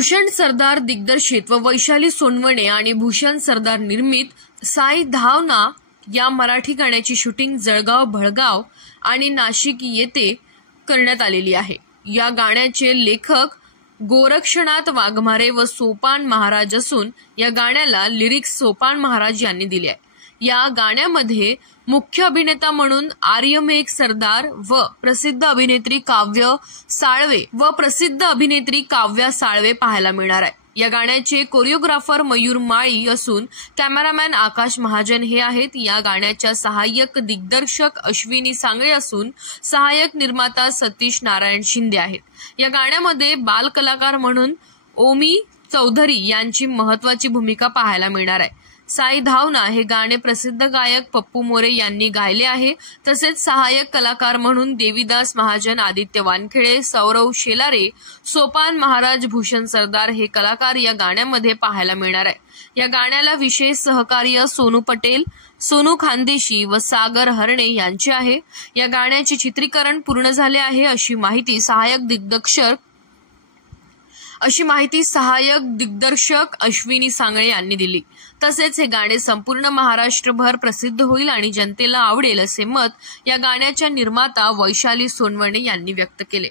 भूषण सरदार दिग्दर्शित व वैशाली सोनवणे आणि भूषण सरदार निर्मित साई धावना या मराठी गाण्याची शूटिंग जळगाव, भडगाव आणि नाशिक येथे करण्यात आलेली आहे। या गाण्याचे लेखक गोरक्षनाथ वाघमारे व सोपान महाराज असून या गाण्याला लिरिक्स सोपान महाराज यांनी दिले आहे। या गाण्यामध्ये मुख्य अभिनेता म्हणून आर्यमेघ सरदार व प्रसिद्ध अभिनेत्री काव्या साळवे पाहायला मिळणार आहे। या गाण्याचे कोरिओग्राफर मयूर माळी असून कॅमेरामॅन आकाश महाजन हे आहेत। या गाण्याच्या सहाय्यक दिग्दर्शक अश्विनी सांगळे असून सहाय्यक निर्माता सतीश नारायण शिंदे आहेत। या गाण्यामध्ये बाल कलाकार म्हणून ओमी चौधरी यांची महत्वाची भूमिका पाहायला मिळणार आहे। साई धावना हे गाणे प्रसिद्ध गायक पप्पू मोरे यांनी गायले आहे। तसेच सहाय्यक कलाकार म्हणून देवीदास महाजन, आदित्य वानखेडे, सौरव शेलारे, सोपान महाराज, भूषण सरदार हे कलाकार या गाण्यामध्ये पाहायला मिळणार आहे। या गाण्याला विशेष सहकार्य सोनू पटेल, सोनू खानदेशी व सागर हरणे यांचे आहे। या गाण्याचे चित्रीकरण पूर्ण झाले आहे अशी माहिती सहाय्यक दिग्दर्शक अश्विनी सांगळे यांनी दिली। तसेच हे गाणे संपूर्ण महाराष्ट्रभर प्रसिद्ध होईल आणि जनतेला आवडेल असे मत या गाण्याच्या निर्माता वैशाली सोनवणे यांनी व्यक्त केले।